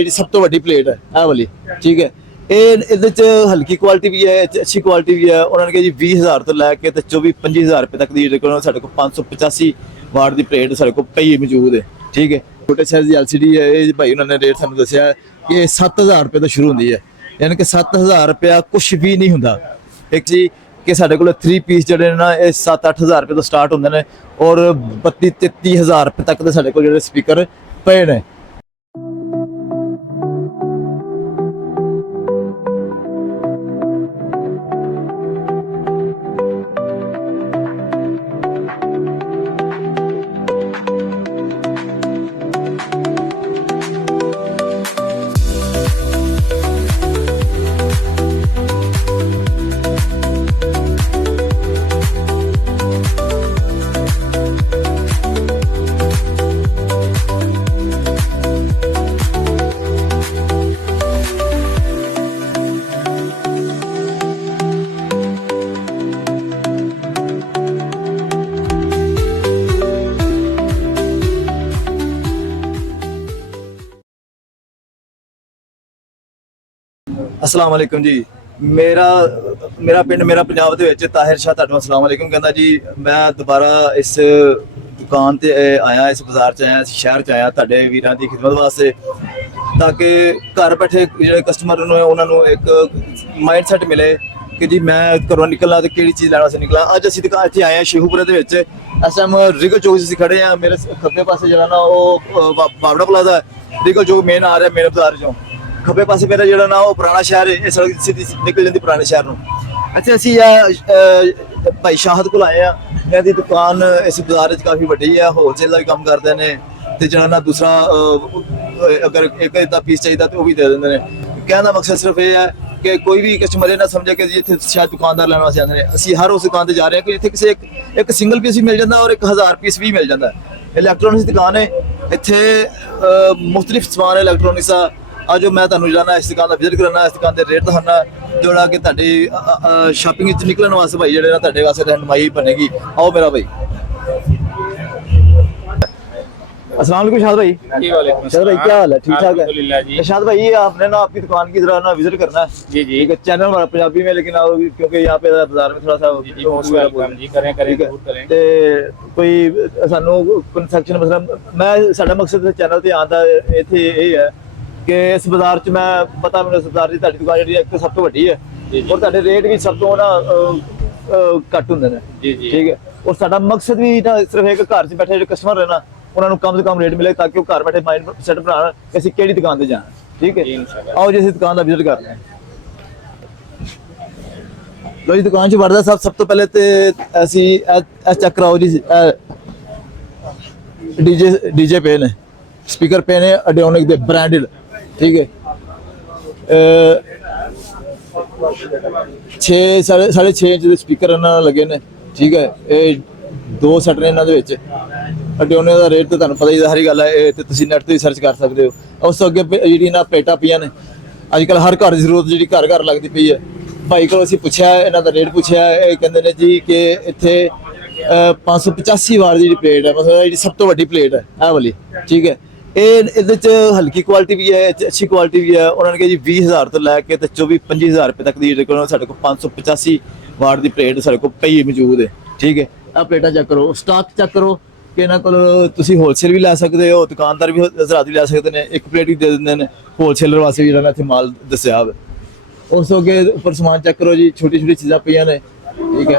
ਜਿਹੜੀ ਸਭ ਤੋਂ ਵੱਡੀ ਪਲੇਟ ਹੈ ਇਹ ਵਾਲੀ, ਠੀਕ ਹੈ। ਇਹਦੇ ਚ ਹਲਕੀ ਕੁਆਲਿਟੀ ਵੀ ਹੈ, ਅੱਛੀ ਕੁਆਲਿਟੀ ਵੀ ਹੈ। ਉਹਨਾਂ ਨੇ ਕਿਹਾ ਜੀ 20,000 ਤੋਂ ਲੈ ਕੇ ਤੇ 24-25,000 ਰੁਪਏ ਤੱਕ ਦੀ ਸਾਡੇ ਕੋਲ 585 ਵਾਟ ਦੀ ਪਲੇਟ ਸਾਡੇ ਕੋਲ ਪਈ ਮੌਜੂਦ ਹੈ, ਠੀਕ ਹੈ। ਛੋਟੇ ਸਾਈਜ਼ ਦੀ LCD ਹੈ। ਇਹ ਭਾਈ ਉਹਨਾਂ ਨੇ ਰੇਟ ਸਾਨੂੰ ਦੱਸਿਆ ਕਿ ਇਹ 7,000 ਰੁਪਏ ਤੋਂ ਸ਼ੁਰੂ ਹੁੰਦੀ ਹੈ, ਯਾਨੀ ਕਿ 7,000 ਰੁਪਇਆ ਕੁਛ ਵੀ ਨਹੀਂ ਹੁੰਦਾ। ਇੱਕ ਜੀ ਕਿ ਸਾਡੇ ਕੋਲ 3 ਪੀਸ ਜਿਹੜੇ ਨੇ ਨਾ ਇਹ 7-8,000 ਰੁਪਏ ਤੋਂ ਸਟਾਰਟ ਹੁੰਦੇ ਨੇ ਔਰ 32-33,000 ਰੁਪਏ ਤੱਕ ਦੇ ਸਾਡੇ ਕੋਲ ਜਿਹੜੇ ਸਪੀਕਰ ਪਏ ਨੇ। अस्सलाम वालेकुम जी। मेरा पिंड मेरा पंजाब दे विच ताहिर शाह तुहानू अस्सलाम वालेकुम कहंदा जी। मैं दोबारा इस दुकान ते आया, इस बाजार च आया, इस शहर च आया तुहाडे वीरां दी खिदमत वास्ते, ताकि घर बैठे जिहड़े कस्टमर ने उन्हां नू एक माइंड सैट मिले कि जी मैं घरों निकलना तो किहड़ी चीज़ लैण वास्ते निकला। अज असीं दुकान इत्थे आए हैं शेखूपुरे दे विच। इस टाइम रिगल चौक असीं खड़े हैं। मेरे खब्बे पासे जिहड़ा ना ओह बावड़ा प्लाजा है। रिगल चौक मेन आ रहा मेन बाजार चों। खब्बे पासे मेरा जिहड़ा ना वो पुराना शहर है, ये सड़क सीधी निकल जाती पुराने शहर नूं। अच्छा असीं भाई शाहद कोल आए हैं। इन्हां दी दुकान इस बाजार च काफ़ी वड्डी है, होलसेल दा भी काम करदे ने ते जिहड़ा ना दूसरा अगर एक इदा पीस चाहिए तो वो भी दे देंदे ने। कहने का मकसद सिर्फ ये है कि कोई भी कस्टमर ये ना समझे कि इत्थे शायद दुकानदार लैण वास्ते आंदे ने। असीं हर उस दुकान ते जा रहे हैं कि जिथे किसी एक सिंगल पीस भी मिल जाता और 1000 पीस भी मिल जाता है। इलैक्ट्रॉनिक्स की दुकान है, इत्थे मुख्तलिफ समान है इलैक्ट्रॉनिक्स का। आज मैं तुहानू जाना इस दुकान का विजिट कराना, इस दुकान के रेट दिखाना, जोड़ा कि तुहाडी शॉपिंग निकलने वास्ते भाई जिहड़े ना तुहाडे वास्ते रहनुमाई बनेगी। आओ मेरा भाई। अस्सलाम वालेकुम शाहद भाई। शाहद भाई क्या हाल है? ठीक ठाक है शाहद भाई। ये आपने ना आपकी दुकान की जरा ना विजिट करना है जी जी। एक चैनल हमारा पंजाबी में, लेकिन क्योंकि यहाँ पे बाजार में थोड़ा सा कोई सानू कंस्ट्रक्शन मसला मैं साडा मकसद चैनल ते आंदा इत्थे ये है कि इस बाजार च मैं पता मैंने इस बाजार की तुहाडी दुकान जिहड़ी एक सब तो वड्डी है और तुहाडे रेट भी सब तो ना घट हुंदे ने जी जी, ठीक है। और साडा मकसद भी ना सिर्फ एक घर च बैठे जो कस्टमर है ना उन्होंने कम से कम रेट मिले ताकि वो घर बैठे माइंड सैट बनाना कि असीं किहड़ी दुकान ते जाना, ठीक है। आओ जी असीं दुकान का विजिट करते हैं। लो जी दुकान च वड़दा सब तो पहले ते असीं चेक कराओ जी। डीजे पे ने, स्पीकर पे ने एडियोनिक दे ब्रांडेड, ठीक है। 6.5 इंच के स्पीकर इन्होंने लगे ने, ठीक है। ये 2 सैट ने इन्होंने विच। एडियोनिक का रेट तो तुहानू पता ही सारी गल है, ये तुसीं नैट तो ही सर्च कर सकते हो। उस तो अगे जिहड़ी ना प्लेटां पईयां ने, अजकल हर घर की जरूरत जिहड़ी घर घर लगती पई है। भाई को असीं पुछया, इन्हां दा रेट पुछया, ये कहंदे ने जी कि इत्थे 585 वाट की प्लेट है, मतलब जी सब तो वड्डी प्लेट है यह वाली, ठीक है। ਇਹਦੇ ਚ ਹਲਕੀ ਕੁਆਲਿਟੀ ਵੀ ਹੈ, ਅੱਛੀ ਕੁਆਲਿਟੀ ਵੀ ਹੈ। ਉਹਨਾਂ ਨੇ ਕਿਹਾ ਜੀ 20,000 ਤੋਂ ਲੈ ਕੇ ਤੇ 24-25,000 ਰੁਪਏ ਤੱਕ ਦੀ ਸਾਡੇ ਕੋਲ 585 ਵਾਟ ਦੀ ਪਲੇਟ ਸਾਡੇ ਕੋਲ ਪਈ ਮੌਜੂਦ ਹੈ, ਠੀਕ ਹੈ। ਆ ਪਲੇਟਾਂ ਚੈੱਕ ਕਰੋ, ਸਟਾਕ ਚੈੱਕ ਕਰੋ ਕਿ ਇਹਨਾਂ ਕੋਲ ਤੁਸੀਂ ਹੋਲਸੇਲ ਵੀ ਲੈ ਸਕਦੇ ਹੋ, ਦੁਕਾਨਦਾਰ ਵੀ ਹਜ਼ਰਾਤ ਵੀ ਲੈ ਸਕਦੇ ਨੇ। ਇੱਕ ਪਲੇਟ ਵੀ ਦੇ ਦਿੰਦੇ ਨੇ ਹੋਲਸੇਲਰ ਵਾਸਤੇ ਵੀ, ਜਿਹੜਾ ਇੱਥੇ ਮਾਲ ਦੱਸਿਆ ਹੋਵੇ। ਉਸ ਤੋਂ ਅੱਗੇ ਉੱਪਰ ਸਮਾਨ ਚੈੱਕ ਕਰੋ ਜੀ, ਛੋਟੀ ਛੋਟੀ ਚੀਜ਼ਾਂ ਪਈਆਂ ਨੇ, ਠੀਕ ਹੈ।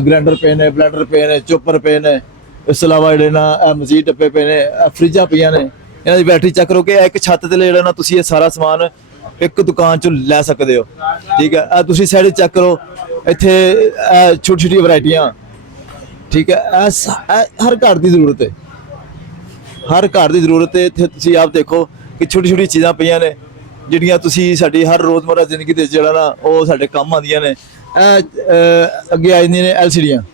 ਗ੍ਰਾਈਂਡਰ ਪਏ ਨੇ, ਬਲੈਂਡਰ ਪਏ ਨੇ, ਚੋਪਰ ਪਏ ਨੇ। इस अलावा जो ना मजीद डब्बे पे ने, फ्रिजा पईयां ने। इन्हां दी बैटरी चेक करो कि एक छत ते जेहड़ा ना तुसीं सारा समान एक दुकान चों लै सकदे हो, ठीक है। तुसीं साइड चेक करो, इत्थे छोटी छोटी वैरायटियां, ठीक है। हर घर की जरूरत है, हर घर की जरूरत है। इत्थे तुसीं आप देखो कि छोटी छोटी चीज़ां पईयां ने जिहड़ियां तुसीं साडी हर रोज़मर्रा जिंदगी दे जेहड़ा ना वो साडे काम आंदियां ने। अगे आ जांदियां ने LCDयां,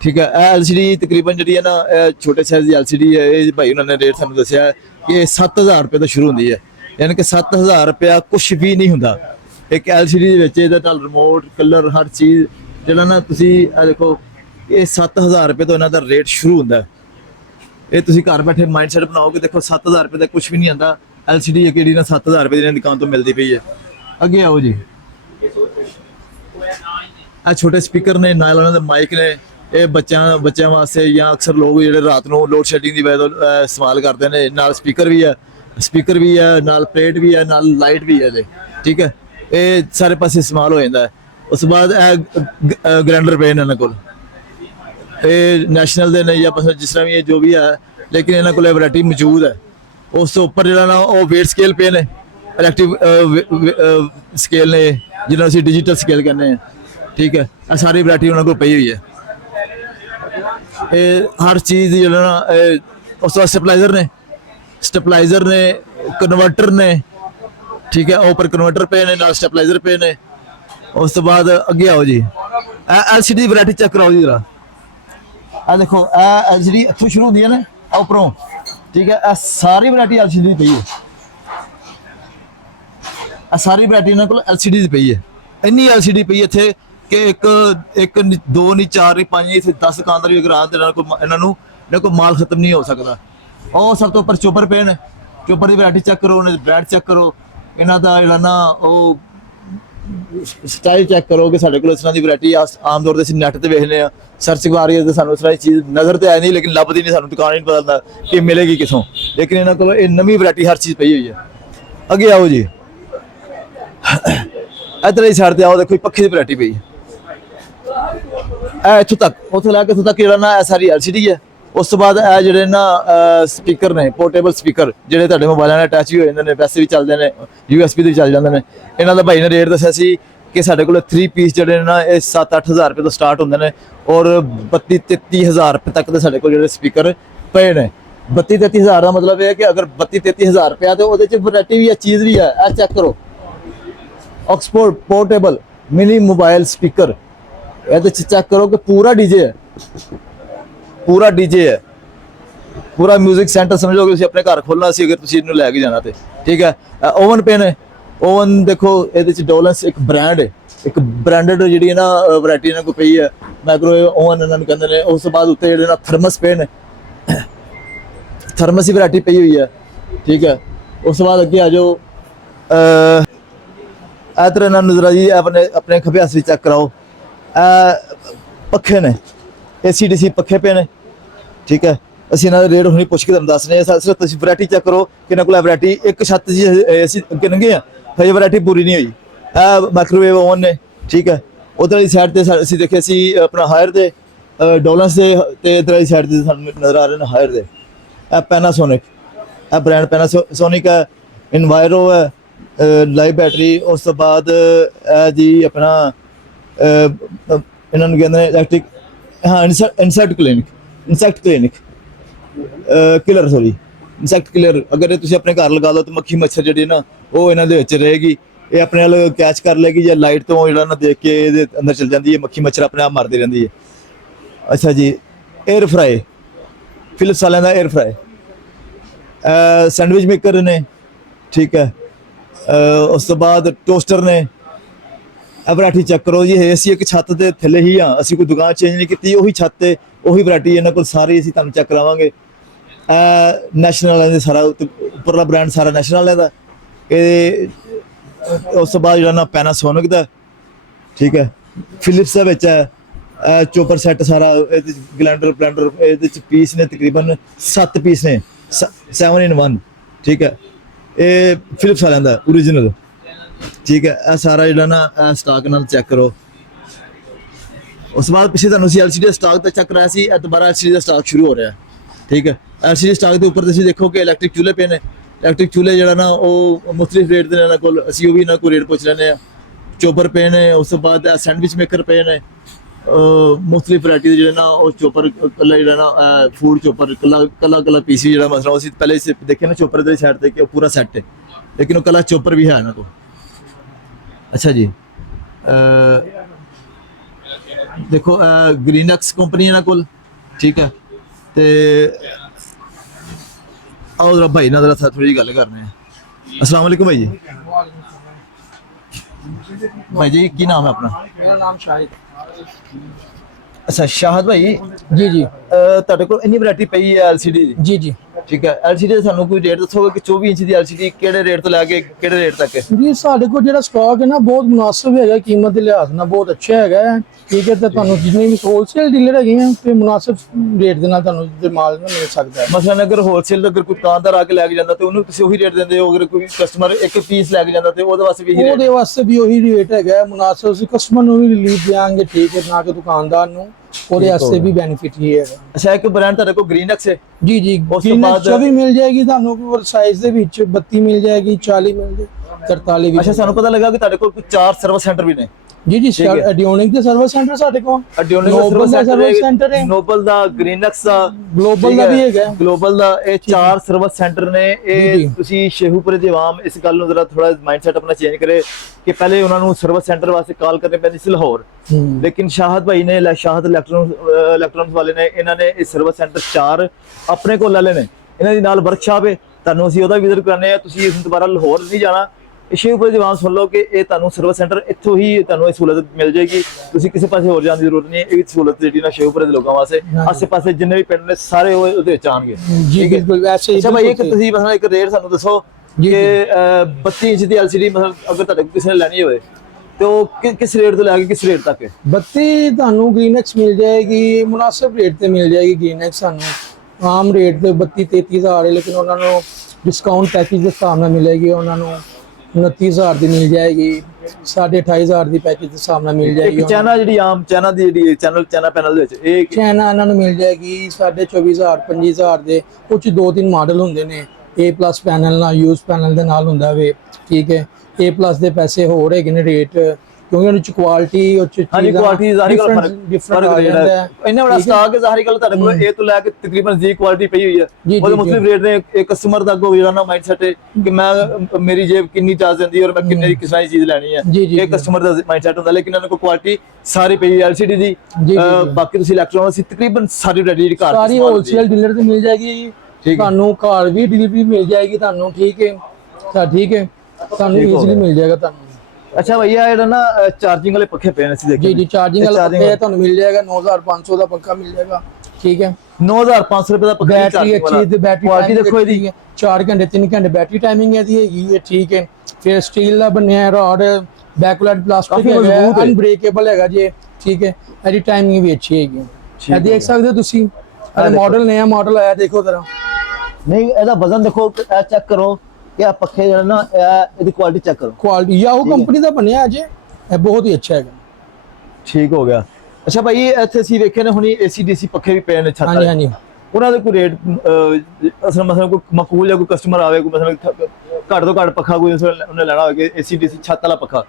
ठीक है। LCD तकरीबन जी है ना छोटे साइज की LCD है। ये भाई उन्होंने रेट सानू दसिया कि 7,000 रुपये तो शुरू होती है, यानी कि 7,000 रुपया कुछ भी नहीं होंदा। एक LCD रिमोट कलर हर चीज़ जो ना तुसी देखो ये 7,000 रुपये तो इन्हों का रेट शुरू होंदा है। ये तुसी घर बैठे माइंड सैट बनाओ कि देखो 7,000 रुपये का कुछ भी नहीं आता। LCD ਇੱਕ ਜਿਹੜੀ ਨਾ 7000 ਰੁਪਏ ਦੀ ਦੁਕਾਨ ਤੋਂ ਮਿਲਦੀ ਪਈ ਹੈ। ਅੱਗੇ ਆਓ ਜੀ, ਆ ਛੋਟੇ ਸਪੀਕਰ ਨੇ, ਨਾਲ ਉਹਨਾਂ ਦੇ ਮਾਈਕ ਨੇ। ਇਹ ਬੱਚਿਆਂ ਵਾਸਤੇ ਜਾਂ ਅਕਸਰ ਲੋਕ ਜਿਹੜੇ ਰਾਤ ਨੂੰ ਲੋਡ ਸ਼ੈਡਿੰਗ ਦੀ ਵਜ੍ਹਾ ਤੋਂ ਇਸਤੇਮਾਲ ਕਰਦੇ ਨੇ। ਨਾਲ ਸਪੀਕਰ ਵੀ ਹੈ, ਨਾਲ ਪਲੇਟ ਵੀ ਹੈ, ਨਾਲ ਲਾਈਟ ਵੀ ਹੈ ਇਹਦੇ, ਠੀਕ ਹੈ। ਇਹ ਸਾਰੇ ਪਾਸੇ ਇਸਤੇਮਾਲ ਹੋ ਜਾਂਦਾ ਹੈ। ਉਸ ਤੋਂ ਬਾਅਦ ਇਹ ਗ੍ਰਾਈਂਡਰ ਪਏ ਨੇ ਇਹਨਾਂ ਕੋਲ, ਇਹ ਨੈਸ਼ਨਲ ਦੇ ਨੇ ਜਾਂ ਜਿਸ ਤਰ੍ਹਾਂ ਵੀ ਇਹ ਜੋ ਵੀ ਹੈ, ਲੇਕਿਨ ਇਹਨਾਂ ਕੋਲ ਇਹ ਵੈਰਾਈਟੀ ਮੌਜੂਦ ਹੈ। ਉਸ ਤੋਂ ਉੱਪਰ ਜਿਹੜਾ ਨਾ ਉਹ weight scale ਪਏ ਨੇ, ਇਲੈਕਟ੍ਰਿਕ ਸਕੇਲ ਨੇ ਜਿਹਨਾਂ ਅਸੀਂ ਡਿਜੀਟਲ ਸਕੇਲ ਕਹਿੰਦੇ ਹਾਂ, ਠੀਕ ਹੈ। ਇਹ ਸਾਰੀ ਵੈਰਾਈਟੀ ਉਹਨਾਂ ਕੋਲ ਪਈ ਹੋਈ ਹੈ। ਇਹ ਹਰ ਚੀਜ਼ ਦੀ ਜਿਹੜਾ ਨਾ ਉਸ ਤੋਂ ਬਾਅਦ ਸਟੈਪਲਾਈਜ਼ਰ ਨੇ, ਕਨਵਰਟਰ ਨੇ, ਠੀਕ ਹੈ। ਉੱਪਰ ਕਨਵਰਟਰ ਪਏ ਨੇ, ਨਾਲ ਸਟੈਪਲਾਈਜ਼ਰ ਪਏ ਨੇ। ਉਸ ਤੋਂ ਬਾਅਦ ਅੱਗੇ ਆਓ ਜੀ, ਇਹ LCD ਵੈਰਾਈਟੀ ਚੈੱਕ ਕਰਾਓ ਜੀ ਜਰਾ। ਆ ਦੇਖੋ, ਇਹ LCD ਇੱਥੋਂ ਸ਼ੁਰੂ ਹੁੰਦੀ ਹੈ ਨਾ, ਉੱਪਰੋਂ, ਠੀਕ ਹੈ। ਇਹ ਸਾਰੀ ਵੈਰਾਈਟੀ LCD ਪਈ ਹੈ। ਇਹ ਸਾਰੀ ਵੈਰਾਈਟੀ ਇਹਨਾਂ ਕੋਲ LCD ਦੀ ਪਈ ਹੈ। ਇੰਨੀ LCD ਪਈ ਇੱਥੇ ਕਿ ਇੱਕ ਦੋ ਨਹੀਂ, ਚਾਰ ਨਹੀਂ, ਪੰਜ ਨਹੀਂ, ਇੱਥੇ 10 ਦੁਕਾਨਦਾਰ ਵੀ ਅਗਰ ਆਉਣ ਤੇ ਇਹਨਾਂ ਕੋਲ ਮਾਲ ਖਤਮ ਨਹੀਂ ਹੋ ਸਕਦਾ। ਉਹ ਸਭ ਤੋਂ ਉੱਪਰ ਚੋਪਰ ਪਏ ਨੇ, ਚੋਪਰ ਦੀ ਵੈਰਾਈਟੀ ਚੈੱਕ ਕਰੋ, ਉਹਨਾਂ ਦੇ ਬ੍ਰਾਂਡ ਚੈੱਕ ਕਰੋ, ਇਹਨਾਂ ਦਾ ਜਿਹੜਾ ਨਾ ਉਹ ਸਟਾਈਲ ਚੈੱਕ ਕਰੋ ਕਿ ਸਾਡੇ ਕੋਲ ਇਸ ਤਰ੍ਹਾਂ ਦੀ ਵੈਰਾਈਟੀ ਆਮ ਤੌਰ ਤੇ ਅਸੀਂ ਨੈਟ ਤੇ ਵੇਖਦੇ ਹਾਂ, ਸਰਚ ਮਾਰੀਏ ਤੇ ਸਾਨੂੰ ਇਸ ਤਰ੍ਹਾਂ ਦੀ ਚੀਜ਼ ਨਜ਼ਰ ਤੇ ਆਈ ਨਹੀਂ, ਲੇਕਿਨ ਲੱਭਦੀ ਨਹੀਂ, ਸਾਨੂੰ ਦੁਕਾਨ ਹੀ ਨਹੀਂ ਪਤਾ ਹੁੰਦਾ ਕਿ ਮਿਲੇਗੀ ਕਿੱਥੋਂ। ਲੇਕਿਨ ਇਹਨਾਂ ਕੋਲ ਇਹ ਨਵੀਂ ਵੈਰਾਈਟੀ ਹਰ ਚੀਜ਼ ਪਈ ਹੋਈ ਹੈ। ਅੱਗੇ ਆਓ ਜੀ, ਇੱਧਰਲੀ ਸਾਈਡ ਤੇ ਆਓ, ਦੇਖੋ ਪੱਖੇ ਦੀ ਵੈਰਾਈਟੀ ਪਈ ਹੈ। ਇਹ ਇੱਥੋਂ ਤੱਕ, ਉੱਥੋਂ ਲੈ ਕੇ ਇੱਥੋਂ ਤੱਕ ਜਿਹੜਾ ਨਾ ਇਹ ਸਾਰੀ LCD ਹੈ। ਉਸ ਤੋਂ ਬਾਅਦ ਇਹ ਜਿਹੜੇ ਨਾ ਸਪੀਕਰ ਨੇ, ਪੋਰਟੇਬਲ ਸਪੀਕਰ, ਜਿਹੜੇ ਤੁਹਾਡੇ ਮੋਬਾਈਲਾਂ ਨਾਲ ਅਟੈਚ ਵੀ ਹੋ ਜਾਂਦੇ ਨੇ, ਵੈਸੇ ਵੀ ਚੱਲਦੇ ਨੇ, USB ਦੇ ਵੀ ਚੱਲ ਜਾਂਦੇ ਨੇ। ਇਹਨਾਂ ਦਾ ਭਾਈ ਨੇ ਰੇਟ ਦੱਸਿਆ ਸੀ ਕਿ ਸਾਡੇ ਕੋਲ 3 ਪੀਸ ਜਿਹੜੇ ਨੇ ਨਾ ਇਹ 7-8 ਹਜ਼ਾਰ ਰੁਪਏ ਤੋਂ ਸਟਾਰਟ ਹੁੰਦੇ ਨੇ, ਔਰ 32-33 ਹਜ਼ਾਰ ਰੁਪਏ ਤੱਕ ਦੇ ਸਾਡੇ ਕੋਲ ਜਿਹੜੇ ਸਪੀਕਰ ਪਏ ਨੇ। 32-33 ਹਜ਼ਾਰ ਦਾ ਮਤਲਬ ਇਹ ਹੈ ਕਿ ਅਗਰ 32-33 ਹਜ਼ਾਰ ਰੁਪਇਆ ਤੇ ਉਹਦੇ 'ਚ ਵੈਰਾਈਟੀ ਵੀ ਹੈ, ਚੀਜ਼ ਵੀ ਹੈ। ਇਹ ਚੈੱਕ ਕਰੋ, Oxford portable mini mobile speaker. ਇਹਦੇ 'ਚ ਚੈੱਕ ਕਰੋ ਕਿ ਪੂਰਾ DJ ਹੈ, ਪੂਰਾ ਮਿਊਜ਼ਿਕ ਸੈਂਟਰ ਸਮਝੋਗੇ ਤੁਸੀਂ। ਆਪਣੇ ਘਰ ਖੋਲਣਾ ਸੀ ਅਗਰ ਤੁਸੀਂ ਇਹਨੂੰ ਲੈ ਕੇ ਜਾਣਾ ਤੇ, ਠੀਕ ਹੈ। ਓਵਨ ਪਏ ਨੇ, ਓਵਨ ਦੇਖੋ, ਇਹਦੇ 'ਚ ਡੋਲੈਂਸ ਇੱਕ ਬ੍ਰਾਂਡ ਹੈ, ਇੱਕ ਬ੍ਰਾਂਡਡ ਜਿਹੜੀ ਹੈ ਨਾ ਵੈਰਾਈਟੀ ਇਹਨਾਂ ਕੋਲ ਪਈ ਹੈ, ਮਾਈਕ੍ਰੋਵੇਵ ਓਵਨ ਇਹਨਾਂ ਨੂੰ ਕਹਿੰਦੇ ਨੇ। ਉਸ ਤੋਂ ਬਾਅਦ ਉੱਤੇ ਜਿਹੜੇ ਨਾ ਥਰਮਸ ਪਏ ਨੇ, ਥਰਮਸ ਦੀ ਵੈਰਾਈਟੀ ਪਈ ਹੋਈ ਹੈ, ਠੀਕ ਹੈ। ਉਸ ਤੋਂ ਬਾਅਦ ਅੱਗੇ ਆ ਜਾਓ, ਇਧਰ ਇਹਨਾਂ ਨਜ਼ਰ ਜੀ, ਆਪਣੇ ਖੱਬੇ ਹੱਥ ਵਿੱਚ ਚੈੱਕ ਕਰਾਓ। ਪੱਖੇ ਨੇ, AC/DC ਪੱਖੇ ਪਏ ਨੇ, ਠੀਕ ਹੈ। ਅਸੀਂ ਇਹਨਾਂ ਦੇ ਰੇਟ ਹੁਣੇ ਪੁੱਛ ਕੇ ਤੁਹਾਨੂੰ ਦੱਸ ਰਹੇ ਹਾਂ। ਸਿਰਫ ਤੁਸੀਂ ਵੈਰਾਈਟੀ ਚੈੱਕ ਕਰੋ ਕਿ ਇਹਨਾਂ ਕੋਲ ਵੈਰਾਈਟੀ ਇੱਕ ਛੱਤ ਜੀ ਅਸੀਂ ਅੱਗੇ ਲੰਘੇ ਆ, ਹਜੇ ਵੈਰਾਈਟੀ ਪੂਰੀ ਨਹੀਂ ਹੋਈ। ਇਹ ਮਾਈਕ੍ਰੋਵੇਵ ਓਵਨ ਨੇ, ਠੀਕ ਹੈ। ਉਧਰ ਵਾਲੀ ਸਾਈਡ ਤੇ ਅਸੀਂ ਦੇਖਿਆ ਸੀ ਆਪਣਾ ਹਾਇਰ ਦੇ ਡੋਲੈਂਸ ਦੇ, ਤੇ ਇਧਰ ਵਾਲੀ ਸਾਈਡ ਤੇ ਸਾਨੂੰ ਨਜ਼ਰ ਆ ਰਹੇ ਨੇ ਹਾਇਰ ਦੇ। ਇਹ ਪੈਨਾਸੋਨਿਕ, ਇਹ ਬ੍ਰਾਂਡ ਪੈਨਾਸੋਨਿਕ ਹੈ। ਇਨਵਾਇਰੋ ਹੈ, ਲਾਈਵ ਬੈਟਰੀ। ਉਸ ਤੋਂ ਬਾਅਦ ਜੀ ਆਪਣਾ ਇਹਨਾਂ ਨੂੰ ਕਹਿੰਦੇ ਨੇ ਇਲੈਕਟ੍ਰਿਕ, ਹਾਂ, ਇਨਸੈਕਟ ਕਿਲਰ। ਅਗਰ ਇਹ ਤੁਸੀਂ ਆਪਣੇ ਘਰ ਲਗਾ ਲਓ ਤਾਂ ਮੱਖੀ ਮੱਛਰ ਜਿਹੜੀ ਨਾ ਉਹ ਇਹਨਾਂ ਦੇ ਵਿੱਚ ਰਹੇਗੀ, ਇਹ ਆਪਣੇ ਨਾਲ ਕੈਚ ਕਰ ਲੇਗੀ, ਜਾਂ ਲਾਈਟ ਤੋਂ ਜਿਹੜਾ ਨਾ ਦੇਖ ਕੇ ਇਹਦੇ ਅੰਦਰ ਚਲ ਜਾਂਦੀ ਹੈ, ਮੱਖੀ ਮੱਛਰ ਆਪਣੇ ਆਪ ਮਰਦੀ ਰਹਿੰਦੀ ਹੈ। ਅੱਛਾ ਜੀ, 에ਅਰ ਫਰਾਈ, ਫਿਲਿਪਸ ਵਾਲਿਆਂ ਦਾ 에ਅਰ ਫਰਾਈ। ਸੈਂਡਵਿਚ ਮੇਕਰ ਨੇ, ਠੀਕ ਹੈ। ਉਸ ਤੋਂ ਬਾਅਦ ਟੋਸਟਰ ਨੇ। ਵੈਰਾਈਟੀ ਚੈੱਕ ਕਰੋ ਜੀ, ਅਸੀਂ ਇੱਕ ਛੱਤ ਦੇ ਥੱਲੇ ਹੀ ਹਾਂ, ਅਸੀਂ ਕੋਈ ਦੁਕਾਨ ਚੇਂਜ ਨਹੀਂ ਕੀਤੀ, ਉਹੀ ਛੱਤ ਤੇ ਉਹੀ ਵੈਰਾਈਟੀ ਇਹਨਾਂ ਕੋਲ ਸਾਰੀ ਅਸੀਂ ਤੁਹਾਨੂੰ ਚੈੱਕ ਕਰਾਵਾਂਗੇ। ਨੈਸ਼ਨਲ ਵਾਲਿਆਂ ਦੇ ਸਾਰਾ ਉੱਪਰਲਾ ਬ੍ਰਾਂਡ ਸਾਰਾ ਨੈਸ਼ਨਲ ਵਾਲਿਆਂ ਦਾ। ਇਹ ਉਸ ਤੋਂ ਬਾਅਦ ਜਿਹੜਾ ਨਾ ਪੈਨਾਸੋਨਿਕ ਦਾ, ਠੀਕ ਹੈ। ਫਿਲਿਪਸ ਦਾ ਵਿੱਚ ਹੈ। ਚੋਪਰ ਸੈੱਟ ਸਾਰਾ, ਇਹਦੇ ਗਲੈਂਡਰ ਬਲੈਂਡਰ, ਇਹਦੇ 'ਚ ਪੀਸ ਨੇ ਤਕਰੀਬਨ 7 ਪੀਸ ਨੇ, 7 in 1, ਠੀਕ ਹੈ। ਇਹ ਫਿਲਿਪਸ ਵਾਲਿਆਂ ਦਾ ਓਰੀਜਨਲ, ਠੀਕ ਹੈ। ਇਹ ਸਾਰਾ ਜਿਹੜਾ ਨਾ ਇਹ ਸਟਾਕ ਨਾਲ ਚੈੱਕ ਕਰੋ। ਉਸ ਤੋਂ ਬਾਅਦ ਪਿੱਛੇ ਤੁਹਾਨੂੰ ਅਸੀਂ LCD ਦਾ ਸਟਾਕ ਤਾਂ ਚੈੱਕ ਕਰਾਇਆ ਸੀ, ਇਹ ਦੁਬਾਰਾ LCD ਦਾ ਸਟਾਕ ਸ਼ੁਰੂ ਹੋ ਰਿਹਾ, ਠੀਕ ਹੈ। LCD ਸਟਾਕ ਦੇ ਉੱਪਰ ਤੁਸੀਂ ਦੇਖੋ ਕਿ ਇਲੈਕਟ੍ਰਿਕ ਚੁੱਲ੍ਹੇ ਪਏ ਨੇ। ਇਲੈਕਟ੍ਰਿਕ ਚੁੱਲ੍ਹੇ ਜਿਹੜਾ ਨਾ ਉਹ ਮੁਖਤਲਿਫ ਰੇਟ ਦੇ ਨੇ ਇਹਨਾਂ ਕੋਲ, ਅਸੀਂ ਉਹ ਵੀ ਇਹਨਾਂ ਕੋਲ ਰੇਟ ਪੁੱਛ ਲੈਂਦੇ ਹਾਂ। ਚੋਪਰ ਪਏ ਨੇ। ਉਸ ਤੋਂ ਬਾਅਦ ਸੈਂਡਵਿਚ ਮੇਕਰ ਪਏ ਨੇ, ਮੁਖਤਲਿਫ ਵੈਰਾਈਟੀ ਦੇ ਜਿਹੜੇ ਨਾ ਉਹ ਚੋਪਰ ਕੱਲਾ ਜਿਹੜਾ ਨਾ ਫੂਡ ਚੋਪਰ ਕੱਲਾ ਪੀਸ ਜਿਹੜਾ ਮਸਲਾ ਅਸੀਂ ਪਹਿਲੇ ਦੇਖਿਆ ਨਾ ਚੋਪਰ ਦੇ ਸਾਈਡ ਤੇ ਕਿ ਉਹ ਪੂਰਾ ਸੈੱਟ ਹੈ, ਲੇਕਿਨ ਉਹ ਕੱਲਾ ਚੋਪਰ ਵੀ ਹੈ ਇਹਨਾਂ ਕੋਲ। ਅੱਛਾ ਜੀ, ਦੇਖੋ ਗ੍ਰੀਨਐਕਸ ਕੰਪਨੀ ਇਹਨਾਂ ਕੋਲ, ਠੀਕ ਹੈ। ਤੇ ਆਓ ਜਰਾ ਭਾਈ ਨਾਲ ਜਰਾ ਥੋੜੀ ਜਿਹੀ ਗੱਲ ਕਰਨੇ ਆ। अस्सलाम वालेकुम भाई जी। भाई जी की नाम है अपना? मेरा नाम शाहिद। अच्छा शाहिद भाई जी जी ਤੁਹਾਡੇ ਕੋਲ ਇੰਨੀ ਵੈਰਾਈਟੀ ਪਈ ਹੈ LCD ਦੀ? जी जी ਠੀਕ ਹੈ। LCD ਦਾ ਸਾਨੂੰ ਕੋਈ ਰੇਟ ਦੱਸੋਗੇ ਕਿ 24 ਇੰਚ ਦੀ LCD ਕਿਹੜੇ ਰੇਟ ਤੋਂ ਲੈ ਕੇ ਕਿਹੜੇ ਰੇਟ ਤੱਕ ਹੈ? ਜੀ ਸਾਡੇ ਕੋਲ ਜਿਹੜਾ ਸਟਾਕ ਹੈ ਨਾ ਬਹੁਤ ਮੁਨਾਸਿਬ ਹੈਗਾ, ਕੀਮਤ ਦੇ ਲਿਹਾਜ਼ ਨਾਲ ਬਹੁਤ ਅੱਛਾ ਹੈਗਾ ਹੈ, ਠੀਕ ਹੈ। ਤੇ ਤੁਹਾਨੂੰ ਜਿੰਨੇ ਵੀ ਹੋਲਸੇਲ ਡੀਲਰ ਹੈਗੇ ਆ ਤੇ ਮੁਨਾਸਿਬ ਰੇਟ ਦੇ ਨਾਲ ਤੁਹਾਨੂੰ ਇਹ ਮਾਲ ਨਾ ਮਿਲ ਸਕਦਾ ਹੈ। ਮਸਲਨ ਅਗਰ ਹੋਲਸੇਲ ਅਗਰ ਕੋਈ ਦੁਕਾਨਦਾਰ ਆ ਕੇ ਲੈ ਕੇ ਜਾਂਦਾ ਤੇ ਉਹਨੂੰ ਤੁਸੀਂ ਉਹੀ ਰੇਟ ਦਿੰਦੇ ਹੋ? ਅਗਰ ਕੋਈ ਕਸਟਮਰ ਇੱਕ ਪੀਸ ਲੈ ਕੇ ਜਾਂਦਾ ਤੇ ਉਹਦੇ ਵਾਸਤੇ ਵੀ ਇਹੀ ਉਹਦੇ ਵਾਸਤੇ ਵੀ ਉਹੀ ਰੇਟ ਹੈਗਾ ਮੁਨਾਸਿਬ, ਅਸੀਂ ਕਸਟਮਰ ਨੂੰ ਵੀ ਰਿਲੀਫ ਦੇਵਾਂਗੇ, ਠੀਕ ਹੈ, ਨਾ ਕਿ ਦੁਕਾਨਦਾਰ ਨੂੰ, ਉਹਦੇ ਵਾਸਤੇ ਵੀ ਬੈਨੀਫਿਟ ਹੀ ਹੈਗਾ। ਅੱਛਾ, ਇੱਕ ਬ੍ਰਾਂਡ ਤੁਹਾਡੇ ਕੋਲ ਗ੍ਰੀਨਐਕਸ ਹੈ? ਜੀ ਜੀ, ਉਸ ਤੋਂ ਬਾਅਦ 24 ਮਿਲ ਜਾਏਗੀ ਤੁਹਾਨੂੰ ਸਾਈਜ਼ ਦੇ ਵਿੱਚ, 32 ਮਿਲ ਜਾਏਗੀ, 40 ਮਿਲ ਜਾਏਗੀ, 43 ਵੀ। ਅੱਛਾ, ਸਾਨੂੰ ਪਤਾ ਲੱਗਾ ਕਿ ਤੁਹਾਡੇ ਕੋਲ ਕੋਈ 4 ਸਰਵਿਸ ਸੈਂਟਰ ਵੀ ਨੇ? ਜੀ ਜੀ, ਐਡੀਓਨਿਕ ਦੇ ਸਰਵਿਸ ਸੈਂਟਰ ਸਾਡੇ ਕੋਲ, ਐਡੀਓਨਿਕ ਦਾ ਸਰਵਿਸ ਸੈਂਟਰ ਹੈ, ਨੋਬਲ ਦਾ, ਗ੍ਰੀਨਐਕਸ ਦਾ, ਗਲੋਬਲ ਦਾ ਵੀ ਹੈਗਾ, ਗਲੋਬਲ ਦਾ। ਇਹ 4 ਸਰਵਿਸ ਸੈਂਟਰ ਨੇ। ਇਹ ਤੁਸੀਂ ਸ਼ੇਖੂਪੁਰੇ ਦੇ ਆਵਾਮ ਇਸ ਗੱਲ ਨੂੰ ਜ਼ਰਾ ਥੋੜਾ ਮਾਈਂਡਸੈਟ ਆਪਣਾ ਚੇਂਜ ਕਰੇ ਕਿ ਪਹਿਲੇ ਉਹਨਾਂ ਨੂੰ ਸਰਵਿਸ ਸੈਂਟਰ ਵਾਸਤੇ ਕਾਲ ਕਰਨੀ ਪੈਂਦੀ ਸੀ ਲਾਹੌਰ, ਲੇਕਿਨ ਸ਼ਾਹਦ ਭਾਈ ਨੇ, ਸ਼ਾਹਦ ਇਲੈਕਟ੍ਰੋਨਿਕਸ ਵਾਲੇ ਨੇ, ਇਹਨਾਂ ਨੇ ਇਹ ਸਰਵਿਸ ਸੈਂਟਰ 4 ਆਪਣੇ ਕੋਲ ਲੈ ਲਏ ਨੇ। ਇਹਨਾਂ ਦੀ ਨਾਲ ਵਰਕਸ਼ਾਪ ਹੈ, ਤੁਹਾਨੂੰ ਅਸੀਂ ਉਹਦਾ ਵਿਜ਼ਿਟ ਕਰਾਉਂਦੇ ਆ। ਤੁਸੀਂ ਇਸ ਦੁਬਾਰਾ ਲਾਹੌਰ ਨਹੀਂ ਜਾਣਾ। ਸ਼ੇਖੂਪੁਰੇ ਦੀ ਆਵਾਮ ਸੁਣ ਲਓ ਕਿ ਇਹ ਤੁਹਾਨੂੰ ਸਰਵਿਸ ਸੈਂਟਰ ਇੱਥੋਂ ਹੀ ਤੁਹਾਨੂੰ ਇਹ ਸਹੂਲਤ ਮਿਲ ਜਾਏਗੀ। ਤੁਸੀਂ ਕਿਸੇ ਪਾਸੇ ਹੋਰ ਜਾਣ ਦੀ ਜ਼ਰੂਰਤ ਨਹੀਂ। ਇਹ ਸਹੂਲਤ ਜਿਹੜੀ ਨਾ ਸ਼ੇਖੂਪੁਰੇ ਦੇ ਲੋਕਾਂ ਵਾਸਤੇ, ਆਸੇ ਪਾਸੇ ਜਿੰਨੇ ਵੀ ਪਿੰਡ ਨੇ ਸਾਰੇ ਉਹਦੇ ਵਿੱਚ ਆਉਣਗੇ। ਜੀ ਬਿਲਕੁਲ ਵੈਸੇ ਹੀ। ਅੱਛਾ ਭਾਈ, ਇੱਕ ਤੁਸੀਂ ਮਸਲਾ ਇੱਕ ਰੇਟ ਸਾਨੂੰ ਦੱਸੋ ਕਿ 32 ਇੰਚ ਦੀ LCD ਮਤਲਬ ਅਗਰ ਤੁਹਾਡੇ ਕਿਸੇ ਨੇ ਲੈਣੀ ਹੋਵੇ ਤੇ ਉਹ ਕਿਸ ਰੇਟ ਤੋਂ ਲੈ ਕੇ ਕਿਸ ਰੇਟ ਤੱਕ ਹੈ? 32 ਤੁਹਾਨੂੰ ਗ੍ਰੀਨਐਕਸ ਮਿਲ ਜਾਏਗੀ, ਮੁਨਾਸਿਬ ਰੇਟ ਤੇ ਮਿਲ ਜਾਏਗੀ। ਗ੍ਰੀਨਐਕਸ ਸਾਨੂੰ ਆਮ ਰੇਟ ਤੇ 32-33,000 ਹੈ, ਲੇਕਿਨ ਉਹਨਾਂ ਨੂੰ ਡਿਸਕਾਊਂਟ ਪੈਕੇਜ ਦੇ ਹਿਸਾਬ ਨਾਲ ਮਿਲੇਗੀ। ਉਹਨਾਂ ਨੂੰ 29,000 ਦੀ ਮਿਲ ਜਾਏਗੀ, 28,500 ਦੀ ਪੈਕੇਜ ਦੇ ਹਿਸਾਬ ਨਾਲ ਮਿਲ ਜਾਏਗੀ। ਇੱਕ ਚਾਈਨਾ ਜਿਹੜੀ ਆਮ ਚਾਈਨਾ ਦੀ ਜਿਹੜੀ ਚਾਈਨਾ ਪੈਨਲ ਦੇ ਵਿੱਚ ਇਹ ਚਾਈਨਾ ਇਹਨਾਂ ਨੂੰ ਮਿਲ ਜਾਏਗੀ 24,500 25,000 ਦੇ। ਕੁਝ 2-3 ਮਾਡਲ ਹੁੰਦੇ ਨੇ, A+ ਪੈਨਲ ਨਾਲ, ਯੂਜ਼ ਪੈਨਲ ਦੇ ਨਾਲ ਹੁੰਦਾ ਵੇ, ਠੀਕ ਹੈ। A+ ਦੇ ਪੈਸੇ ਹੋਰ ਹੈਗੇ ਨੇ ਰੇਟ, ਕਿਉਂਕਿ ਉਹਨਾਂ ਚ ਕੁਆਲਿਟੀ ਹਾਂਜੀ ਕੁਆਲਿਟੀ ਜ਼ਾਹਰੀ ਗੱਲ ਫਰਕ ਰੇਟ ਹੈ। ਇੰਨਾ ਬੜਾ ਸਟਾਕ ਹੈ, ਜ਼ਾਹਰੀ ਗੱਲ ਤੁਹਾਡੇ ਕੋਲ A ਤੋਂ ਲੈ ਕੇ ਤਕਰੀਬਨ Z ਕੁਆਲਿਟੀ ਪਈ ਹੋਈ ਹੈ। ਉਹਦੇ ਮੁਖਤਲਿਫ ਰੇਟ ਨੇ। ਇੱਕ ਕਸਟਮਰ ਦਾ ਅੱਗੋਂ ਜਿਹੜਾ ਨਾ ਮਾਈਂਡਸੈਟ ਹੈ ਕਿ ਮੈਂ ਮੇਰੀ ਜੇਬ ਕਿੰਨੀ ਚਾਰਜ ਦਿੰਦੀ ਹੈ ਔਰ ਮੈਂ ਕਿੰਨੇ ਦੀ ਕਿਸ ਤਰ੍ਹਾਂ ਦੀ ਚੀਜ਼ ਲੈਣੀ ਹੈ, ਇਹ ਕਸਟਮਰ ਦਾ ਮਾਈਂਡਸੈਟ ਹੁੰਦਾ। ਲੇਕਿਨ ਇਹਨਾਂ ਕੋਲ ਕੁਆਲਿਟੀ ਸਾਰੀ ਪਈ ਹੈ LCD ਦੀ। ਬਾਕੀ ਤੁਸੀਂ ਇਲੈਕਟ੍ਰੋਨਿਕਸ ਤਕਰੀਬਨ ਸਾਰੀ ਰੈਡੀ ਘਰ ਸਾਰੀ ਹੋਲਸੇਲ ਡੀਲਰ ਤੇ ਮਿਲ ਜਾਏਗੀ ਤੁਹਾਨੂੰ, ਘਰ ਵੀ ਡਿਲੀਵਰੀ ਮਿਲ ਜਾਏਗੀ ਤੁਹਾਨੂੰ, ਠੀਕ ਹੈ। ਠੀਕ ਹੈ, ਤੁਹਾਨੂੰ ਈਜ਼ੀਲੀ ਮਿਲ ਜਾਏਗਾ ਤੁਹਾਨੂੰ। ਅੱਛਾ ਭਈਆ, ਜਿਹੜਾ ਨਾ ਚਾਰਜਿੰਗ ਵਾਲੇ ਪੱਖੇ ਪਏ ਨੇ ਸੀ ਦੇਖੇ? ਜੀ ਜੀ, ਚਾਰਜਿੰਗ ਵਾਲਾ ਪੱਖਾ ਤੁਹਾਨੂੰ ਮਿਲ ਜਾਏਗਾ 9,500 ਦਾ ਪੱਖਾ ਮਿਲ ਜਾਏਗਾ, ਠੀਕ ਹੈ। 9,500 ਰੁਪਏ ਦਾ ਪੱਖਾ। ਬੈਟਰੀ ਅੱਛੀ ਤੇ ਬੈਟਰੀ ਕੁਆਲਿਟੀ ਦੇਖੋ ਇਹਦੀ, 4 ਘੰਟੇ 3 ਘੰਟੇ ਬੈਟਰੀ ਟਾਈਮਿੰਗ ਇਹਦੀ ਹੈਗੀ ਹੈ, ਠੀਕ ਹੈ। ਫਿਰ ਸਟੀਲ ਦਾ ਬਣਿਆ ਰੋਡ, ਬੈਕਲਾਈਟ ਪਲਾਸਟਿਕ ਹੈਗਾ, ਅਨਬ੍ਰੇਕੇਬਲ ਹੈਗਾ ਜੀ, ਠੀਕ ਹੈ। ਇਹਦੀ ਟਾਈਮਿੰਗ ਵੀ ਅੱਛੀ ਹੈਗੀ। ਇਹ ਦੇਖ ਸਕਦੇ ਹੋ ਤੁਸੀਂ, ਇਹ ਮਾਡਲ ਨया ਮਾਡਲ ਆਇਆ, ਦੇਖੋ ਜ਼ਰਾ। ਨਹੀਂ, ਇਹਦਾ ਵਜ਼ਨ ਦੇਖੋ, ਇਹ ਚੈੱਕ ਕਰੋ ਕਿ ਆ ਪੱਖੇ ਜਿਹੜਾ ਨਾ ਇਹਦੀ ਕੁਆਲਿਟੀ ਚੈੱਕ ਕਰੋ। ਕੁਆਲਿਟੀ ਯਾਹੂ ਕੰਪਨੀ ਦਾ ਬਣਿਆ ਅਜੇ, ਇਹ ਬਹੁਤ ਹੀ ਅੱਛਾ ਹੈਗਾ। ਠੀਕ ਹੋ ਗਿਆ। ਅੱਛਾ ਭਾਈ, ਇੱਥੇ ਅਸੀਂ ਵੇਖੇ ਨੇ ਹੁਣੀ AC/DC ਪੱਖੇ ਵੀ ਪਏ ਨੇ ਛੱਤ ਤੇ। ਹਾਂਜੀ, ਉਹਨਾਂ ਦੇ ਕੋਈ ਰੇਟ ਅਸਲ ਮਸਲਾ ਕੋਈ ਮਕਬੂਲ ਜਾਂ ਕੋਈ ਕਸਟਮਰ ਆਵੇ, ਕੋਈ ਮਸਲਾ ਘੱਟ ਤੋਂ ਘੱਟ ਪੱਖਾ ਕੋਈ ਉਹਨੇ ਲੈਣਾ ਹੋਵੇ AC/DC ਛੱਤ ਵਾਲਾ ਪੱਖਾ,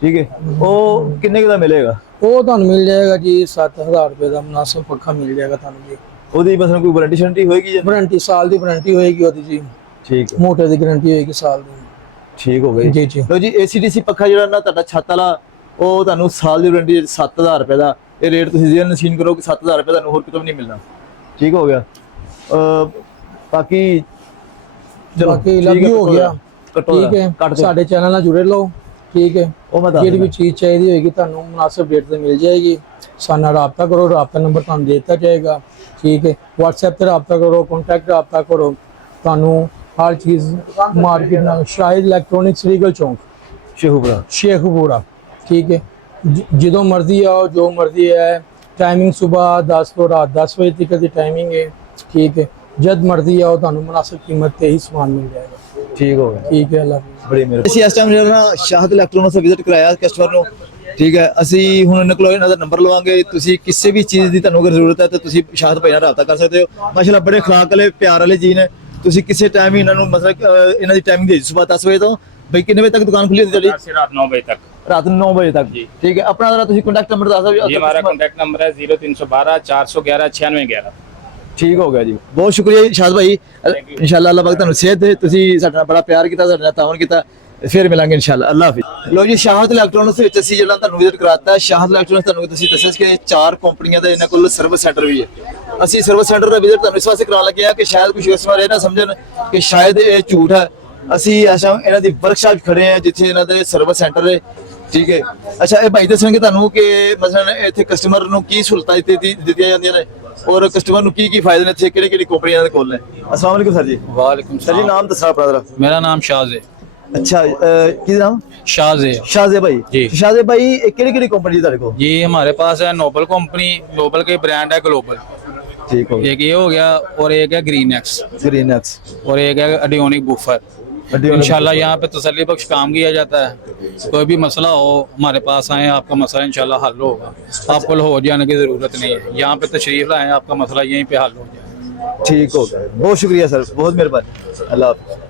ਠੀਕ ਹੈ, ਉਹ ਕਿੰਨੇ ਦਾ ਮਿਲੇਗਾ? ਉਹ ਤੁਹਾਨੂੰ ਮਿਲ ਜਾਏਗਾ ਜੀ 7,000 ਰੁਪਏ ਦਾ ਮੁਨਾਸਿਬ ਪੱਖਾ ਮਿਲ ਜਾਏਗਾ ਤੁਹਾਨੂੰ ਜੀ। ਉਹਦੀ ਮਸਲਾ ਕੋਈ ਵਾਰੰਟੀ ਸ਼ਰੰਟੀ ਹੋਏਗੀ? ਵਾਰੰਟੀ ਸਾਲ ਦੀ ਵਾਰੰਟੀ ਹੋਏਗੀ ਉਹਦੀ ਜੀ, ਠੀਕ ਹੈ। ਮੋਟਰ ਦੀ ਗਾਰੰਟੀ ਹੋਏਗੀ ਸਾਲ ਦੀ। ਠੀਕ ਹੋ ਗਈ ਜੀ ਜੀ। ਲੋ ਜੀ, AC/DC ਪੱਖਾ ਜਿਹੜਾ ਨਾ ਤੁਹਾਡਾ ਛੱਤ ਵਾਲਾ, ਉਹ ਤੁਹਾਨੂੰ ਸਾਲ ਦੀ ਵਾਰੰਟੀ 7,000 ਰੁਪਏ ਦਾ। ਇਹ ਰੇਟ ਤੁਸੀਂ ਜੇ ਨਸ਼ੀਨ ਕਰੋ ਕਿ 7,000 ਰੁਪਏ ਤੁਹਾਨੂੰ ਹੋਰ ਕਿਤੋਂ ਵੀ ਨਹੀਂ ਮਿਲਣਾ। ਠੀਕ ਹੋ ਗਿਆ। ਬਾਕੀ ਚਲੋ ਲੱਗੀ ਹੋ ਗਿਆ, ਠੀਕ ਹੈ। ਸਾਡੇ ਚੈਨਲ ਨਾਲ ਜੁੜੇ ਰਹੋ, ਠੀਕ ਹੈ। ਜਿਹੜੀ ਵੀ ਚੀਜ਼ ਚਾਹੀਦੀ ਹੋਏਗੀ ਤੁਹਾਨੂੰ ਮੁਨਾਸਿਬ ਰੇਟ ਤੇ ਮਿਲ ਜਾਏਗੀ। ਸਾਡੇ ਨਾਲ ਰਾਬਤਾ ਕਰੋ, ਰਾਬਤਾ ਨੰਬਰ ਤੁਹਾਨੂੰ ਦੇ ਦਿੱਤਾ ਜਾਏਗਾ, ਠੀਕ ਹੈ। WhatsApp ਤੇ ਰਾਬਤਾ ਕਰੋ, ਕੰਟੈਕਟ ਰਾਬਤਾ ਕਰੋ, ਤੁਹਾਨੂੰ ਹਰ ਚੀਜ਼ ਮਾਰਕੀਟ ਨਾਲ। ਸ਼ਾਹਿਦ ਇਲੈਕਟ੍ਰੋਨਿਕਸ ਰੀਗਲ ਚੌਂਕ ਸ਼ੇਖੂਪੁਰਾ, ਠੀਕ ਹੈ। ਜਦੋਂ ਮਰਜ਼ੀ ਆਓ, ਜੋ ਮਰਜ਼ੀ ਹੈ। ਟਾਈਮਿੰਗ ਸਵੇਰ 10 ਤੋਂ ਰਾਤ 10 ਵਜੇ ਤੱਕ ਦੀ ਟਾਈਮਿੰਗ ਹੈ, ਠੀਕ ਹੈ। ਜਦ ਮਰਜ਼ੀ ਆਓ, ਤੁਹਾਨੂੰ ਮੁਨਾਸਿਬ ਕੀਮਤ ਤੇ ਹੀ ਸਮਾਨ ਮਿਲ ਜਾਏਗਾ। ਠੀਕ ਹੋ ਗਿਆ, ਠੀਕ ਹੈ। ਅੱਲਾਹ ਬੜੀ ਮਿਹਰਬਾਨੀ। ਅਸੀਂ ਇਸ ਟਾਈਮ ਜਿਹੜਾ ਨਾ ਸ਼ਾਹਦ ਇਲੈਕਟ੍ਰੋਨਿਕਸ ਵਿਜ਼ਿਟ ਕਰਾਇਆ ਕਸਟਮਰ ਨੂੰ, ਠੀਕ ਹੈ। ਅਸੀਂ ਹੁਣ ਇਹਨਾਂ ਕੋਲ ਇਹਨਾਂ ਦਾ ਨੰਬਰ ਲਵਾਂਗੇ। ਤੁਸੀਂ ਕਿਸੇ ਵੀ ਚੀਜ਼ ਦੀ ਤੁਹਾਨੂੰ ਅਗਰ ਜ਼ਰੂਰਤ ਹੈ ਤਾਂ ਤੁਸੀਂ ਸ਼ਾਹਦ ਭਾਈ ਨਾਲ ਰਾਬਤਾ ਕਰ ਸਕਦੇ ਹੋ। ਮਾਸ਼ਾਅੱਲਾ ਬੜੇ ਅਖਲਾਕ ਵਾਲੇ, ਪਿਆਰ ਵਾਲੇ ਜੀ ਨੇ। ਤੁਸੀਂ ਕਿਸੇ ਟਾਈਮ ਹੀ ਇਹਨਾਂ ਨੂੰ ਮਤਲਬ ਇਹਨਾਂ ਦੀ ਟਾਈਮਿੰਗ ਦੇ ਸਵੇਰ 10 ਵਜੇ ਤੋਂ ਬਈ ਕਿੰਨੇ ਵਜੇ ਤੱਕ ਦੁਕਾਨ ਖੁੱਲੀ ਹੁੰਦੀ ਤੁਹਾਡੀ? रात 9 बजे तक। ਰਾਤ ਨੂੰ 9 ਵਜੇ ਤੱਕ ਜੀ, ਠੀਕ ਹੈ। ਆਪਣਾ ਜਰਾ ਤੁਸੀਂ ਕੰਟੈਕਟ ਨੰਬਰ ਦੱਸ ਦਿਓ। जी, हमारा कॉन्टैक्ट नंबर है 0312 411 9611। ਠੀਕ ਹੋ ਗਿਆ ਜੀ, ਬਹੁਤ ਸ਼ੁਕਰੀਆ ਜੀ ਸ਼ਾਹਦ ਭਾਈ। ਇਨਸ਼ਾਅੱਲਾ ਅੱਲਾਹ ਪਾਕ ਤੁਹਾਨੂੰ ਸਿਹਤ ਦੇ। ਤੁਸੀਂ ਸਾਡੇ ਨਾਲ ਬੜਾ ਪਿਆਰ ਕੀਤਾ, ਸਾਡੇ ਨਾਲ ਤਾਉਨ ਕੀਤਾ। ਫਿਰ ਮਿਲਾਂਗੇ ਇਨਸ਼ਾਅੱਲਾ। ਅੱਲਾਹ ਹਾਫਿਜ਼। ਲੋ ਜੀ, ਸ਼ਾਹਦ ਇਲੈਕਟ੍ਰੋਨਿਕਸ ਵਿੱਚ ਅਸੀਂ ਜਿਹੜਾ ਤੁਹਾਨੂੰ ਵਿਜ਼ਿਟ ਕਰਾਤਾ। ਸ਼ਾਹਦ ਇਲੈਕਟ੍ਰੋਨਿਕਸ ਤੁਹਾਨੂੰ ਤੁਸੀਂ ਦੱਸਿਆ ਕਿ 4 ਕੰਪਨੀਆਂ ਦਾ ਇਹਨਾਂ ਕੋਲ ਸਰਵਿਸ ਸੈਂਟਰ ਵੀ ਹੈ। ਅਸੀਂ ਸਰਵਿਸ ਸੈਂਟਰ ਦਾ ਵਿਜ਼ਿਟ ਤੁਹਾਨੂੰ ਇਸ ਵਾਸਤੇ ਕਰਾਉਣ ਲੱਗੇ ਹਾਂ ਕਿ ਸ਼ਾਇਦ ਕੁਝ ਕਸਟਮਰ ਇਹ ਨਾ ਸਮਝਣ ਕਿ ਸ਼ਾਇਦ ਇਹ ਝੂਠ ਹੈ। ਅਸੀਂ ਇਹਨਾਂ ਦੀ ਵਰਕਸ਼ਾਪ ਖੜੇ ਹਾਂ ਜਿੱਥੇ ਇਹਨਾਂ ਦੇ ਸਰਵਿਸ ਸੈਂਟਰ ਹੈ, ਠੀਕ ਹੈ। ਅੱਛਾ, ਇਹ ਭਾਈ ਦੱਸਣਗੇ ਤੁਹਾਨੂੰ ਕਿ ਮਸਲਨ ਇੱਥੇ ਕਸਟਮਰ ਨੂੰ ਕੀ ਸਹੂਲਤਾਂ ਦਿੱਤੀਆਂ ਜਾਂਦੀਆਂ ਨੇ। ਔਰ ਕਸਟਮਰ ਨੂੰ ਕੀ ਫਾਇਦੇ ਨੇ ਇੱਥੇ, ਕਿਹੜੀ ਕੰਪਨੀਆਂ ਦੇ ਕੋਲ ਨੇ। अस्सलाम वालेकुम सर जी। वालेकुम सर जी नाम दसना अपना जरा। मेरा नाम शाज है। अच्छा की नाम? शाज है शाहजे भाई जी। शाहजे भाई किहड़ी कंपनी दी तेरे को? ये हमारे पास है नोबल कंपनी, नोबल के ब्रांड है ग्लोबल, ठीक हो एक ये हो गया और एक है ग्रीन एक्स ग्रीन एक्स और एक है अडियोनिक बूफर। इंशाल्लाह यहाँ पे तसल्ली बख्श काम किया जाता है, कोई भी मसला हो हमारे पास आए, आपका मसला इंशाल्लाह हल होगा, आपको हो जाने की ज़रूरत नहीं है, यहाँ पे तशरीफ लाएं, आपका मसला यहीं पे हल हो जाए। ठीक हो गया, बहुत शुक्रिया सर, बहुत मेहरबानी, अल्लाह हाफ़िज़।